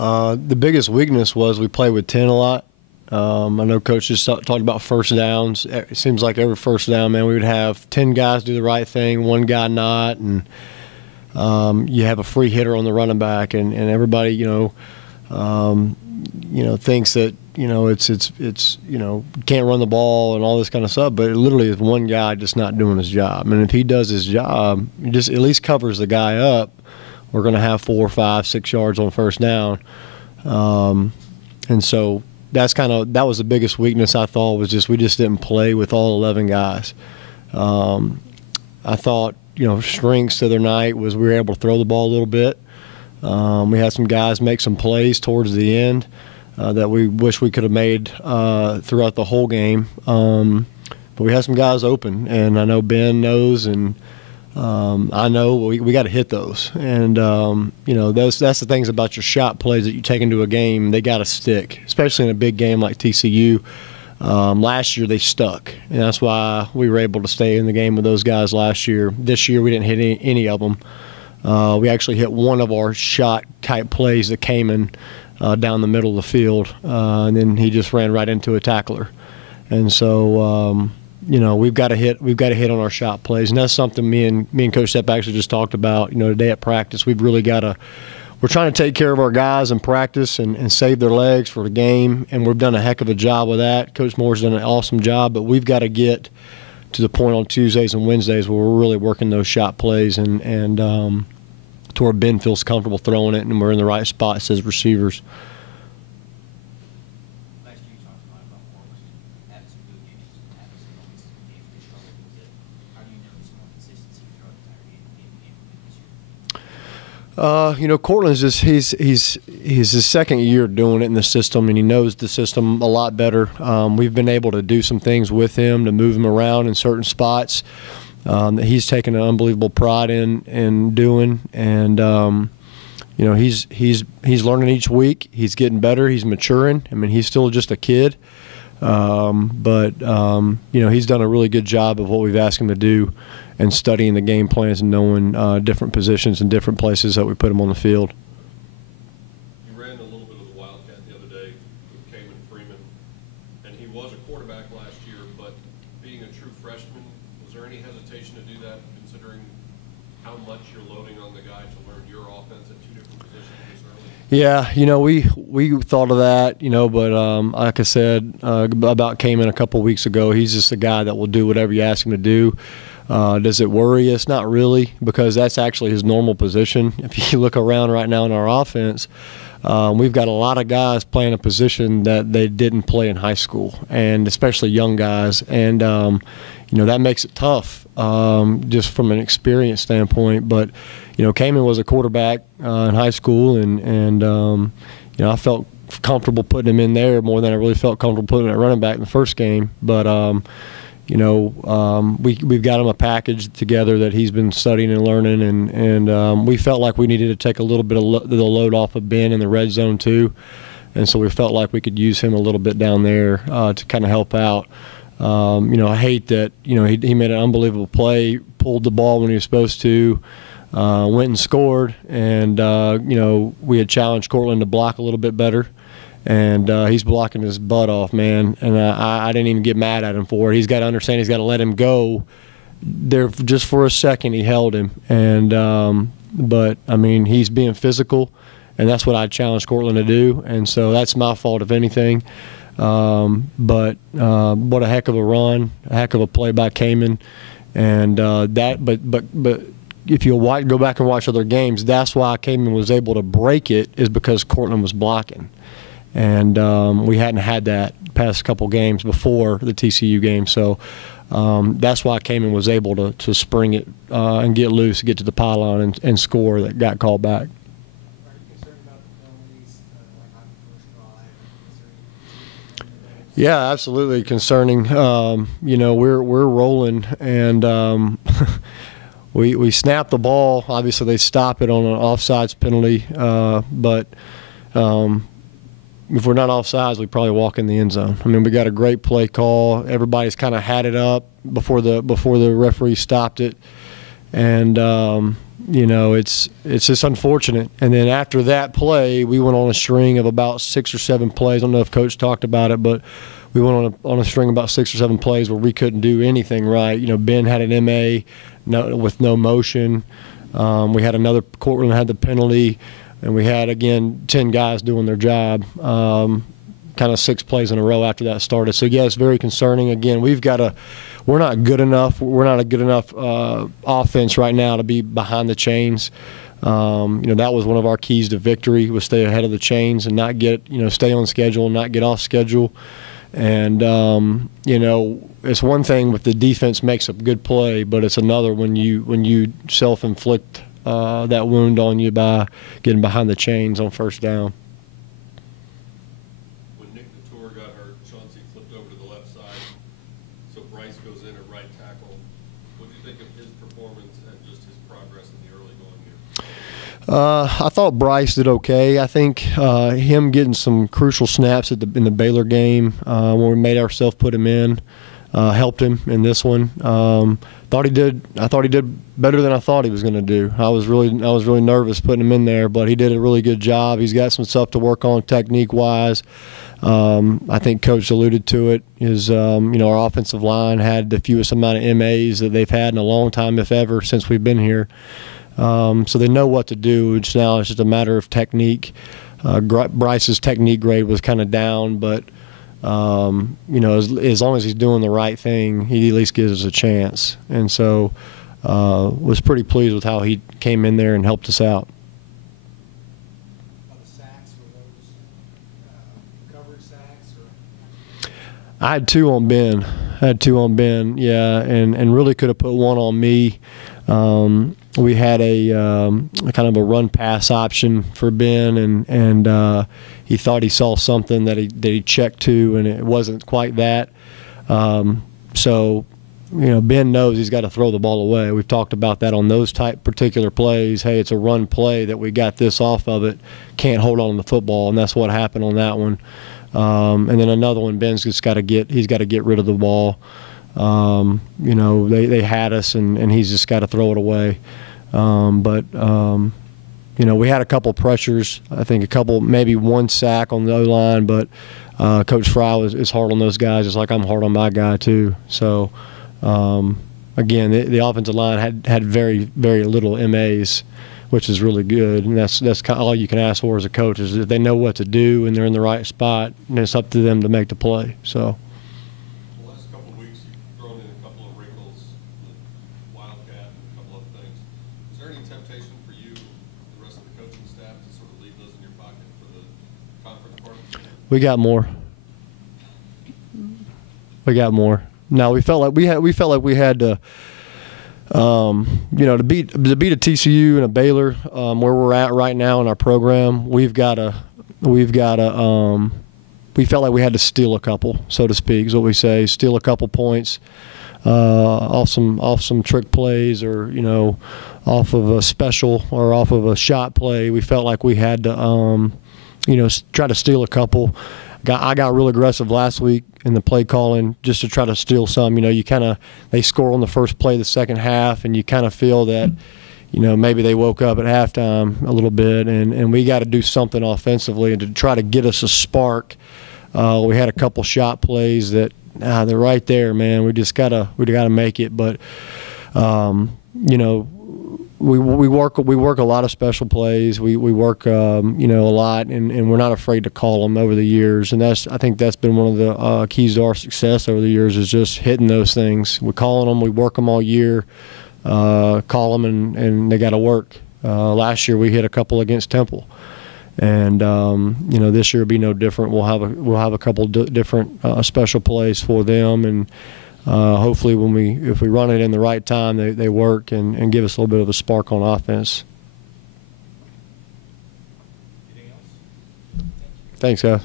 The biggest weakness was we play with 10 a lot. I know Coach just talked about first downs. It seems like every first down, man, we would have 10 guys do the right thing, one guy not, and you have a free hitter on the running back, and everybody, thinks that it's can't run the ball and all this kind of stuff. But it literally is one guy just not doing his job. And if he does his job, he just at least covers the guy up, we're going to have 4, 5, 6 yards on first down. And so that was the biggest weakness I thought, was just we just didn't play with all 11 guys. I thought, strengths the other night was we were able to throw the ball a little bit. We had some guys make some plays towards the end that we wish we could have made throughout the whole game. But we had some guys open, and I know Ben knows, and I know we got to hit those. And, that's the things about your shot plays that you take into a game. They got to stick, especially in a big game like TCU. Last year they stuck, and that's why we were able to stay in the game with those guys last year. This year we didn't hit any of them. We actually hit one of our shot-type plays that came in down the middle of the field, and then he just ran right into a tackler. And so, we've got to hit on our shot plays, and that's something me and Coach Sept actually just talked about. Today at practice, we've really got to. We're trying to take care of our guys in practice and save their legs for the game, and we've done a heck of a job with that. Coach Moore's done an awesome job, but we've got to get to the point on Tuesdays and Wednesdays where we're really working those shot plays and to where Ben feels comfortable throwing it and we're in the right spots as receivers. Last year you talked a lot about Morris having some good games and having some moments in games they struggled with it. How do you notice more consistency throughout the entire game this year? Cortland's just he's his second year doing it in the system, and he knows the system a lot better. We've been able to do some things with him to move him around in certain spots that he's taken an unbelievable pride in doing, and he's learning each week. He's getting better. He's maturing. I mean, he's still just a kid, but he's done a really good job of what we've asked him to do, and studying the game plans and knowing different positions and different places that we put him on the field. You ran a little bit of the Wildcat the other day with Kamen Freeman, and he was a quarterback last year, but being a true freshman, was there any hesitation to do that, considering how much you're loading on the guy to learn your offense at two different positions this early? Yeah, we thought of that, but like I said about Kamen a couple weeks ago, he's just a guy that will do whatever you ask him to do. Does it worry us? Not really, because that's actually his normal position. If you look around right now in our offense, we've got a lot of guys playing a position that they didn't play in high school, and especially young guys. And, that makes it tough just from an experience standpoint. But, Kamen was a quarterback in high school, and I felt comfortable putting him in there more than I really felt comfortable putting him at running back in the first game. But, we've got him a package together that he's been studying and learning, and we felt like we needed to take a little bit of the load off of Ben in the red zone too, and so we felt like we could use him a little bit down there to kind of help out. I hate that he made an unbelievable play, pulled the ball when he was supposed to, went and scored, and we had challenged Cortland to block a little bit better. And he's blocking his butt off, man. And I didn't even get mad at him for it. He's got to understand he's got to let him go. There, just for a second, he held him. And but I mean, he's being physical, and that's what I challenged Cortland to do. And so that's my fault, if anything. But what a heck of a run, a heck of a play by Kamen. And but if you go back and watch other games, that's why Kamen was able to break it, is because Cortland was blocking. And we hadn't had that past couple games before the TCU game. So that's why Kamen was able to spring it and get loose, get to the pylon and score that got called back. Are you concerned about the penalties, like on the first drive? Yeah, absolutely concerning. We're rolling, and we snap the ball. Obviously, they stop it on an offsides penalty, but if we're not offsides, we probably walk in the end zone. I mean, we got a great play call. Everybody's kind of had it up before the referee stopped it, and you know, it's just unfortunate. And then after that play, we went on a string of about 6 or 7 plays. I don't know if Coach talked about it, but we went on a string of about 6 or 7 plays where we couldn't do anything right. You know, Ben had an MA with no motion. We had another Cortland had the penalty, and we had, again, 10 guys doing their job. Kind of 6 plays in a row after that started. So, yeah, it's very concerning. Again, we're not good enough. We're not a good enough offense right now to be behind the chains. You know, that was one of our keys to victory, was stay ahead of the chains and not get, you know, stay on schedule and not get off schedule. And, you know, it's one thing if the defense makes a good play, but it's another when you self-inflict that wound on you by getting behind the chains on first down. When Nick Couture got hurt, Chauncey flipped over to the left side, so Bryce goes in at right tackle. What do you think of his performance and just his progress in the early going year? I thought Bryce did okay. I think him getting some crucial snaps in the Baylor game when we made ourselves put him in helped him in this one. I thought he did better than I thought he was going to do. I was really nervous putting him in there, but he did a really good job. He's got some stuff to work on technique-wise. I think Coach alluded to it. You know, our offensive line had the fewest amount of MAs that they've had in a long time, if ever, since we've been here. So they know what to do. It's just a matter of technique. Bryce's technique grade was kind of down, but you know, as long as he's doing the right thing, he at least gives us a chance. And so was pretty pleased with how he came in there and helped us out. The sacks, were those covered sacks? Or? I had 2 on Ben. Yeah, and really could have put 1 on me. We had a kind of a run-pass option for Ben, and he thought he saw something that he checked to, and it wasn't quite that. So, you know, Ben knows he's got to throw the ball away. We've talked about that on those particular plays. Hey, it's a run play that we got this off of it. Can't hold on to the football, and that's what happened on that one. And then another one, Ben's just got to get rid of the ball. You know, they had us, and he's just got to throw it away. You know, we had a couple pressures. I think maybe 1 sack on the O-line, but Coach Fry is hard on those guys, just like I'm hard on my guy too. So, again, the offensive line had very, very little MAs, which is really good, and that's kind of all you can ask for as a coach, is if they know what to do and they're in the right spot, and it's up to them to make the play. So. The last couple of weeks, you've thrown in a couple of wrinkles, the Wildcat, and a couple other things. Is there any temptation for you, the rest of the coaching staff, to sort of leave those in your pocket for the conference part? We got more. Now we felt like we had to, you know, to beat a TCU and a Baylor, where we're at right now in our program. We felt like we had to steal a couple, so to speak, is what we say. Steal a couple points off some trick plays, or, you know, off of a special or off of a shot play. We felt like we had to, you know, try to steal a couple. I got real aggressive last week in the play calling just to try to steal some. You know, they score on the first play of the second half, and you kind of feel that, you know, maybe they woke up at halftime a little bit, and we got to do something offensively to try to get us a spark. We had a couple shot plays that they're right there, man. We gotta make it, but you know, we work a lot of special plays. We work you know, a lot, and we're not afraid to call them over the years. And I think that's been one of the keys to our success over the years, is just hitting those things. We're calling them. We work them all year. Call them, and they got to work. Last year we hit a couple against Temple, and you know, this year will be no different. We'll have a couple different special plays for them, and hopefully if we run it in the right time, they work and give us a little bit of a spark on offense. Anything else? Thanks, guys.